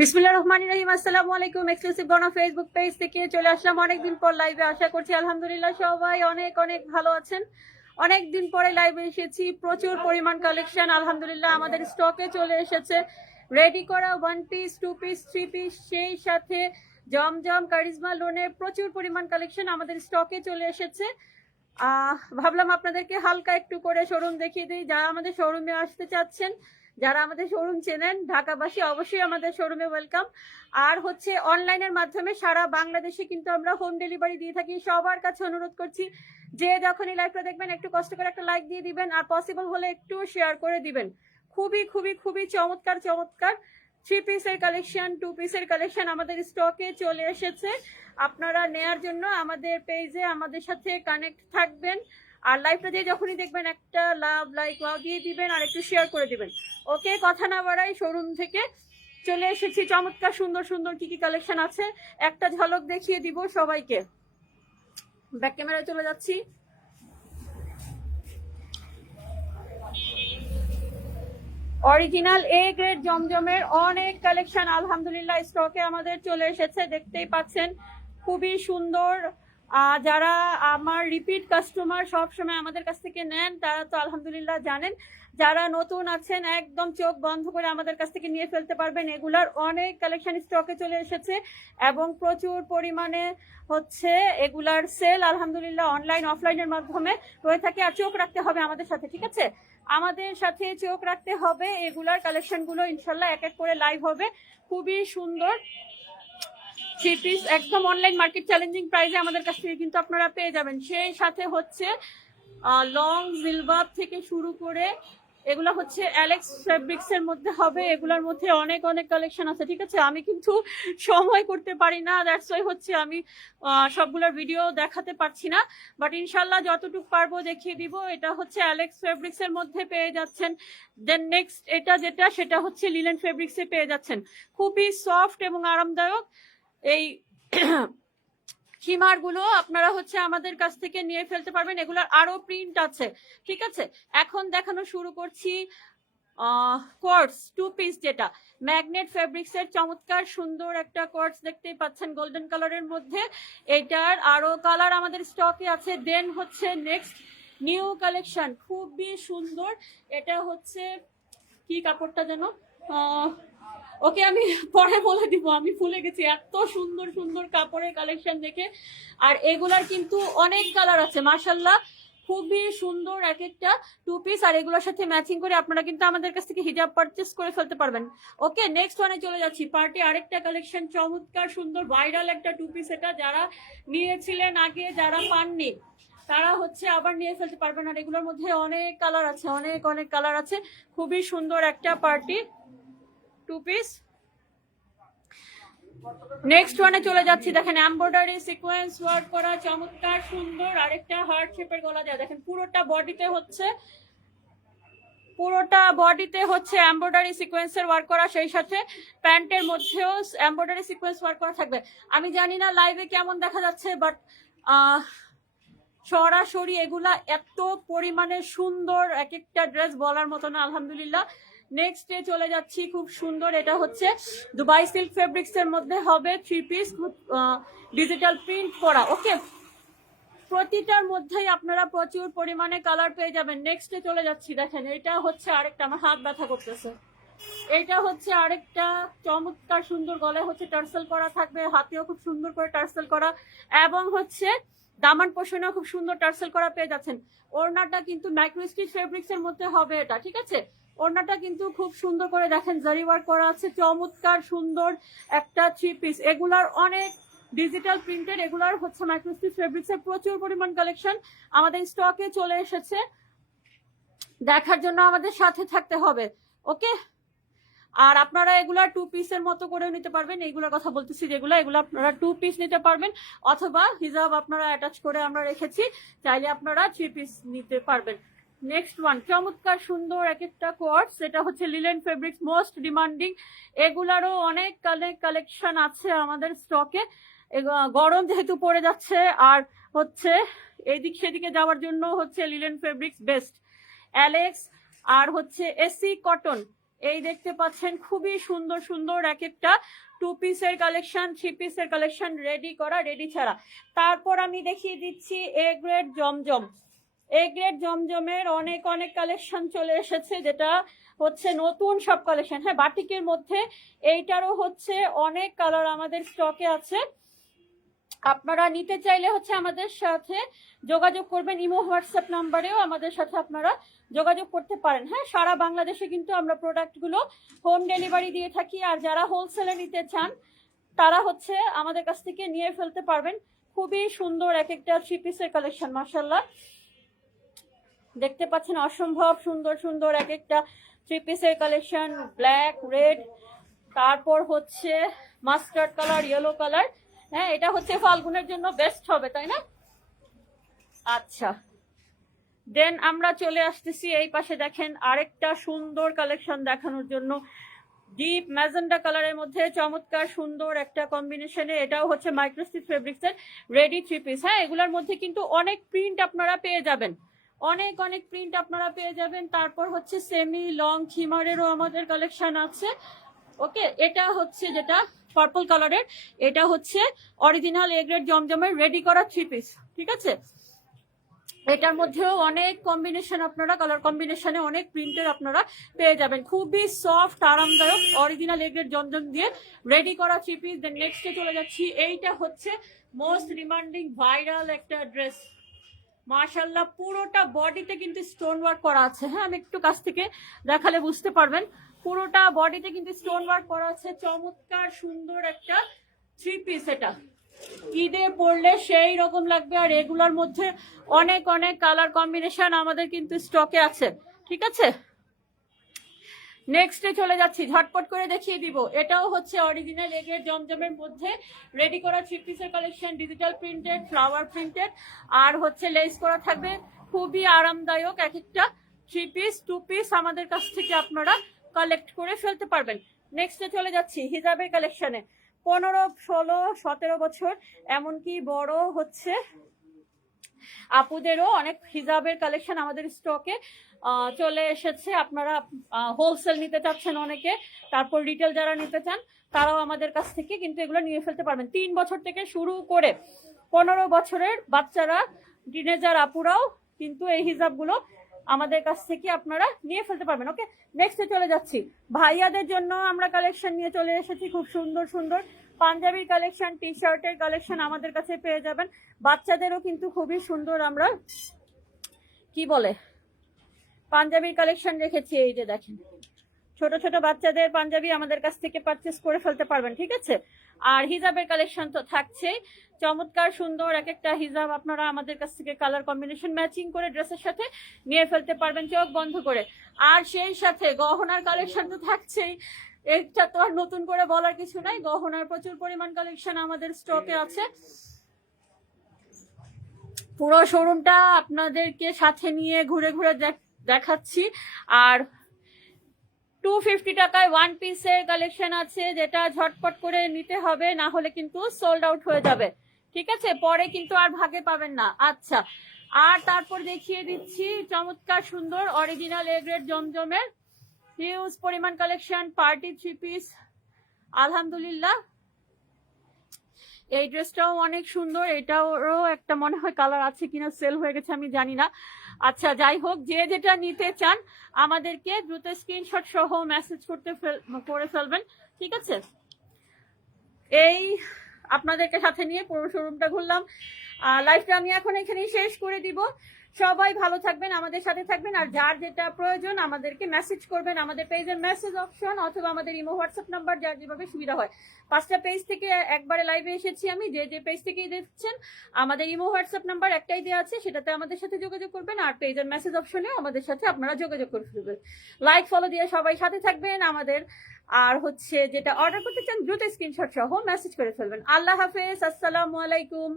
বিসমিল্লাহির রহমানির রহিম। আসসালামু আলাইকুম। এক্সক্লুসিভ বনা ফেসবুক পেজ থেকে চলে আসলাম অনেকদিন পর লাইভে। আশা করছি আলহামদুলিল্লাহ সবাই অনেক অনেক ভালো আছেন। অনেকদিন পরে লাইভে এসেছি, প্রচুর পরিমাণ কালেকশন আলহামদুলিল্লাহ আমাদের স্টকে চলে এসেছে। রেডি করা 1 পিস, 2 পিস, 3 পিস, সেই সাথে জমজম কারিজমা লোনের প্রচুর পরিমাণ কালেকশন আমাদের স্টকে চলে এসেছে। ভাবলাম আপনাদেরকে হালকা একটু করে শোরুম দেখিয়ে দিই। যারা আমাদের শোরুমে আসতে চাচ্ছেন, যারা আমাদের শোরুম চেনেন, ঢাকাবাসী অবশ্যই আমাদের শোরুমে ওয়েলকাম। আর হচ্ছে অনলাইনের মাধ্যমে সারা বাংলাদেশে কিন্তু আমরা হোম ডেলিভারি দিয়ে থাকি। সবার কাছে অনুরোধ করছি, যে যখনই লাইভটা দেখবেন একটু কষ্ট করে একটা লাইক দিয়ে দিবেন, আর পসিবল হলে একটু শেয়ার করে দিবেন। খুবই খুবই খুবই চমৎকার চমৎকার 3 পিসের কালেকশন, 2 পিসের কালেকশন আমাদের স্টকে চলে এসেছে। আপনারা নেয়ার জন্য আমাদের পেজে আমাদের সাথে কানেক্ট থাকবেন। আর লাইভটা দিয়ে যখনই দেখবেন একটা লাভ, লাইক, ওয়াও দিয়ে দিবেন আর একটু শেয়ার করে দিবেন। ওকে, কথা না বাড়াই শোরুম থেকে চলে এসেছি। চমৎকার সুন্দর সুন্দর কি কি কালেকশন আছে একটা ঝলক দেখিয়ে দিব সবাইকে। ব্যাক ক্যামেরায় চলে যাচ্ছি। অরিজিনাল এ গ্রেড জমজমের অনেক কালেকশন আলহামদুলিল্লাহ স্টকে আমাদের চলে এসেছে, দেখতেই পাচ্ছেন খুবই সুন্দর। যারা আমার রিপিট কাস্টমার, সব সময় আমাদের কাছ থেকে নেন, তারা তো আলহামদুলিল্লাহ জানেন। যারা নতুন আছেন একদম চোখ বন্ধ করে আমাদের কাছ থেকে নিয়ে ফেলতে পারবেন। এগুলার অনেক কালেকশন স্টকে চলে এসেছে এবং প্রচুর পরিমাণে হচ্ছে এগুলার সেল আলহামদুলিল্লাহ অনলাইন অফলাইনের মাধ্যমে হয়ে থাকে। আর চোখ রাখতে হবে আমাদের সাথে, ঠিক আছে? আমাদের সাথে চোখ রাখতে হবে। এগুলার কালেকশনগুলো ইনশাল্লাহ এক এক করে লাইভ হবে। খুবই সুন্দর 3 পিস একদম অনলাইন মার্কেট চ্যালেঞ্জিং প্রাইসে আমাদের কাছ থেকে কিন্তু আপনারা পেয়ে যাবেন। সেই সাথে হচ্ছে লং জিলবাব থেকে শুরু করে এগুলো হচ্ছে অ্যালেক্স ফেব্রিক্স এর মধ্যে হবে। এগুলোর মধ্যে অনেক অনেক কালেকশন আছে, ঠিক আছে? আমি কিন্তু সময় করতে পারি না, দ্যাটস ওয়াই হচ্ছে আমি সবগুলোর ভিডিও দেখাতে পারছি না, বাট ইনশাল্লাহ যতটুকু পারবো দেখিয়ে দিব। এটা হচ্ছে অ্যালেক্স ফেব্রিক্স এর মধ্যে পেয়ে যাচ্ছেন। দেন নেক্সট এটা যেটা, সেটা হচ্ছে লিলেন ফেব্রিক্স এ পেয়ে যাচ্ছেন। খুবই সফট এবং আরামদায়ক এই খিমার গুলো আপনারা হচ্ছে আমাদের কাছ থেকে নিয়ে ফেলতে পারবেন। এগুলোর আরো প্রিন্ট আছে, ঠিক আছে? এখন দেখানো শুরু করছি কোর্স 2 পিস, যেটা ম্যাগনেট ফেব্রিক্স এর চমৎকার সুন্দর একটা কোর্স দেখতেই পাচ্ছেন গোল্ডেন কালারের মধ্যে। এটার আরো কালার আমাদের স্টকে আছে। দেন হচ্ছে নেক্সট নিউ কালেকশন, খুবই সুন্দর। এটা হচ্ছে কি কাপড়টা যেন, ওকে আমি পরে বলে দিব, আমি ভুলে গেছি। এত সুন্দর সুন্দর কাপড়ের কালেকশন দেখে। আর এগুলার কিন্তু অনেক কালার আছে মাশাল্লাহ, খুবই সুন্দর এক একটা 2 পিস। আর এগুলোর সাথে ম্যাচিং করে আপনারা কিন্তু আমাদের কাছ থেকে হিজাব পারচেস করে ফেলতে পারবেন। ওকে, নেক্সট ওয়ানে চলে যাচ্ছি। পার্টি আরেকটা কালেকশন, চমৎকার সুন্দর ভাইরাল একটা 2 পিস। এটা যারা নিয়েছিলেন আগে, যারা পাননি, তারা হচ্ছে আবার নিয়ে ফেলতে পারবেন। আর এগুলোর মধ্যে অনেক কালার আছে, অনেক অনেক কালার আছে। খুবই সুন্দর একটা পার্টি 2 পিস। নেক্সট ওয়ানে চলে যাচ্ছি। দেখেন এমব্রয়ডারি সিকোয়েন্স ওয়ার্ক করা চমৎকার সুন্দর আরেকটা হার্ট শেপের গলা দেওয়া। দেখেন পুরোটা বডিতে হচ্ছে এমব্রয়ডারি সিকোয়েন্সের ওয়ার্ক করা, সেই সাথে প্যান্টের মধ্যেও এমব্রয়ডারি সিকোয়েন্স ওয়ার্ক করা থাকবে। আমি জানি না লাইভে কেমন দেখা যাচ্ছে, বাট সরাসরি এগুলা এত পরিমাণে সুন্দর, এক একটা ড্রেস বলার মতো না আলহামদুলিল্লাহ। নেক্সট ডে চলে যাচ্ছি, খুব সুন্দর। এটা হচ্ছে দুবাই সিল্ক ফেব্রিক্স এর মধ্যে হবে 3 পিস, ডিজিটাল প্রিন্ট করা। ওকে, প্রতিটার মধ্যেই আপনারা প্রচুর পরিমাণে কালার পেয়ে যাবেন। নেক্সট ডে চলে যাচ্ছি। দেখেন এটা হচ্ছে আরেকটা, আমার হাত ব্যথা করতেছে। এটা হচ্ছে আরেকটা চমৎকার সুন্দর, গলায় হচ্ছে টার্সেল করা থাকবে, হাতেও খুব সুন্দর করে টার্সেল করা, এবং হচ্ছে দামান পোষণেও খুব সুন্দর টার্সেল করা পেয়ে যাচ্ছেন। ওড়নাটা কিন্তু মাইক্রোস্টিচ ফেব্রিক্স এর মধ্যে হবে এটা, ঠিক আছে? ওড়নাটা কিন্তু খুব সুন্দর করে দেখেন জারি ওয়ার্ক করা আছে, চমৎকার সুন্দর একটা 3 পিস। এগুলার অনেক ডিজিটাল প্রিন্টেড, এগুলার হচ্ছে মাইক্রোস্টিচ ফেব্রিক্স এর প্রচুর পরিমাণ কালেকশন আমাদের স্টকে চলে এসেছে। দেখার জন্য আমাদের সাথে থাকতে হবে। ওকে, আর আপনারা এগুলা 2 পিসের মতো করে নিতে পারবেন। এইগুলোর কথা বলতেছি যেগুলো, এগুলো আপনারা 2 পিস নিতে পারবেন, অথবা হিজাব আপনারা অ্যাটাচ করে আমরা রেখেছি, চাইলে আপনারা 3 পিস নিতে পারবেন। নেক্সট ওয়ান, চমৎকার সুন্দর এক একটা কোয়ার্টস, এটা হচ্ছে লিলেন ফেব্রিক্স, মোস্ট ডিমান্ডিং। এগুলারও অনেক কালেকশন আছে আমাদের স্টকে। গরম যেহেতু পড়ে যাচ্ছে, আর হচ্ছে এইদিক সেদিকে যাওয়ার জন্য হচ্ছে লিলেন ফেব্রিক্স বেস্ট। অ্যালেক্স আর হচ্ছে এসি কটন, এই দেখতে পাচ্ছেন খুবই সুন্দর সুন্দর এক একটা 2 পিসের কালেকশন, 3 পিসের কালেকশন রেডি করা, রেডি ছাড়া। তারপর আমি দেখিয়ে দিচ্ছি A grade Zamzam. A grade জমজমের অনেক অনেক কালেকশন চলে এসেছে, যেটা হচ্ছে নতুন সব কালেকশন। হ্যাঁ, বাটিকের মধ্যে এইটারও হচ্ছে অনেক কালার আমাদের স্টকে আছে। আপনারা নিতে চাইলে হচ্ছে আমাদের সাথে যোগাযোগ করবেন, ইমো হোয়াটসঅ্যাপ নাম্বারেও আমাদের সাথে আপনারা যোগাযোগ করতে পারেন। হ্যাঁ, সারা বাংলাদেশে কিন্তু আমরা প্রোডাক্টগুলো হোম ডেলিভারি দিয়ে থাকি। আর যারা হোলসেলে নিতে চান তারা হচ্ছে আমাদের কাছ থেকে নিয়ে ফেলতে পারবেন। খুবই সুন্দর এক একটা 3 পিসের কালেকশন, মাশাআল্লাহ দেখতে পাচ্ছেন অসম্ভব সুন্দর সুন্দর এক একটা 3 পিসের কালেকশন, ব্ল্যাক, রেড, তারপর হচ্ছে মাস্টার্ড কালার, ইয়েলো কালার। হ্যাঁ, এটা হচ্ছে ফাল্গুনের জন্য বেস্ট হবে, তাই না? আচ্ছা, দেন আমরা চলে আসতেছি এই পাশে। দেখেন আরেকটা সুন্দর কালেকশন দেখানোর জন্য, ডিপ ম্যাজেন্ডা কালারের মধ্যে চমৎকার সুন্দর একটা কম্বিনেশনে। এটাও হচ্ছে মাইক্রোস্টিচ ফেব্রিক্সের রেডি 3 পিস। হ্যাঁ, এগুলোর মধ্যে কিন্তু অনেক প্রিন্ট আপনারা পেয়ে যাবেন, অনেক অনেক প্রিন্ট আপনারা পেয়ে যাবেন। তারপর হচ্ছে সেমি লং খিমারেরও আমাদের কালেকশন আছে। ওকে, এটা হচ্ছে যেটা পার্পল কালারের, এটা হচ্ছে অরিজিনাল এ গ্রেড জমজমের রেডি করা 3 পিস। ঠিক আছে, এটার মধ্যেও অনেক কম্বিনেশন আপনারা, কালার কম্বিনেশনে অনেক প্রিন্টের আপনারা পেয়ে যাবেন। খুবই সফট আরামদায়ক অরিজিনাল এ গ্রেড জমজম দিয়ে রেডি করা 3 পিস। দেন নেক্সটে চলে যাচ্ছি। এইটা হচ্ছে মোস্ট ডিমান্ডিং ভাইরাল একটা ড্রেস, মাশাআল্লাহ পুরোটা বডিতে কিন্তু স্টোন ওয়ার্ক করা আছে। হ্যাঁ, আমি একটু কাছ থেকে দেখালে বুঝতে পারবেন, পুরোটা বডিতে কিন্তু স্টোন ওয়ার্ক করা আছে। চমৎকার সুন্দর একটা 3 পিস, এটা ঈদে পরলে সেই রকম লাগবে। আর এগুলোর মধ্যে অনেক অনেক কালার কম্বিনেশন আমাদের কিন্তু স্টকে আছে। ঠিক আছে, নেক্সটে চলে যাচ্ছি, ঝটপট করে দেখিয়ে দিব। এটাও হচ্ছে অরিজিনাল এ গ্রেড জমজমের মধ্যে রেডি করা 3 পিসের collection, digital printed, flower printed, আর হচ্ছে লেস করা থাকবে। খুবই আরামদায়ক এক একটা 3 পিস 2 পিস আমাদের কাছ থেকে আপনারা কালেক্ট করে ফেলতে পারবেন। নেক্সটে চলে যাচ্ছি হিজাবের কালেকশনে। 15, 16, 17 বছর এমনকি বড় হচ্ছে আপুদেরও অনেক হিজাবের কালেকশন আমাদের স্টকে চলে এসেছে। আপনারা হোলসেল নিতে চাচ্ছেন অনেকে, তারপর রিটেল যারা নিতে চান তারাও আমাদের কাছ থেকে কিন্তু এগুলো নিয়ে ফেলতে পারবেন। 3 বছর থেকে শুরু করে 15 বছরের বাচ্চারা, টিনেজার আপুরাও কিন্তু এই হিজাবগুলো আমাদের কাছ থেকে আপনারা নিয়ে ফেলতে পারবেন। ওকে, নেক্সটে চলে যাচ্ছি। ভাইয়াদের জন্য আমরা কালেকশন নিয়ে চলে এসেছি, খুব সুন্দর সুন্দর পাঞ্জাবির কালেকশন, টি শার্টের কালেকশন আমাদের কাছে পেয়ে যাবেন। বাচ্চাদেরও কিন্তু খুবই সুন্দর আমরা কি বলে পাঞ্জাবির কালেকশন রেখেছি। এই যে দেখেন, ছোট ছোট বাচ্চাদের পাঞ্জাবি আমাদের কাছ থেকে পারচেস করে ফেলতে পারবেন। ঠিক আছে, আর হিজাবের কালেকশন তো থাকছেই। চমৎকার সুন্দর এক একটা হিজাব আপনারা আমাদের কাছ থেকে কালার কম্বিনেশন ম্যাচিং করে ড্রেসের সাথে নিয়ে ফেলতে পারবেন চোখ বন্ধ করে। আর সেই সাথে গহনার কালেকশন তো থাকছেই, এটা তো আর নতুন করে বলার কিছু নাই। গহনার প্রচুর পরিমাণ কালেকশন আমাদের স্টকে আছে। পুরো শোরুমটা আপনাদেরকে সাথে নিয়ে ঘুরে ঘুরে দেখাচ্ছি। আর 250 টাকায় 1 পিসের কালেকশন আছে, যেটা ঝটপট করে নিতে হবে, না হলে কিন্তু সোল্ড আউট হয়ে যাবে। ঠিক আছে, পরে কিন্তু আর ভাগে পাবেন না। আচ্ছা, আর তারপর দেখিয়ে দিচ্ছি চমৎকার সুন্দর অরিজিনাল এ গ্রেড জমজমের হিউজ পরিমাণ কালেকশন, পার্টি 3 পিস। আলহামদুলিল্লাহ, এই ড্রেসটাও অনেক সুন্দর। এটারও একটা মনে হয় কালার আছে কিনা, সেল হয়ে গেছে আমি জানি না। আচ্ছা, যাই হোক, যে যেটা নিতে চান আমাদেরকে দ্রুত স্ক্রিনশট সহ মেসেজ করে ফেলবেন। ঠিক আছে, এই আপনাদেরকে সাথে নিয়ে পুরো শোরুমটা ঘুরলাম। লাইভটা আমি এখন এখানেই শেষ করে দিব। সবাই ভালো থাকবেন, আমাদের সাথে থাকবেন। আর যার যেটা প্রয়োজন আমাদেরকে মেসেজ করবেন, আমাদের পেজের মেসেজ অপশন অথবা আমাদের ইমো হোয়াটসঅ্যাপ নাম্বার, যার যেভাবে সুবিধা হয়। 5টা পেজ থেকে একবারে লাইভে এসেছি আমি, যে যে পেজ থেকেই দেখছেন আমাদের ইমো হোয়াটসঅ্যাপ নাম্বার একটাই দেওয়া আছে, সেটাতে আমাদের সাথে যোগাযোগ করবেন। আর পেজের মেসেজ অপশনে আমাদের সাথে আপনারা যোগাযোগ করে ফেলবেন। লাইক ফলো দিয়ে সবাই সাথে থাকবেন আমাদের। আর হচ্ছে যেটা অর্ডার করতে চান দ্রুত স্ক্রিনশট সহ মেসেজ করে ফেলবেন। আল্লাহ হাফেজ, আসসালামু আলাইকুম।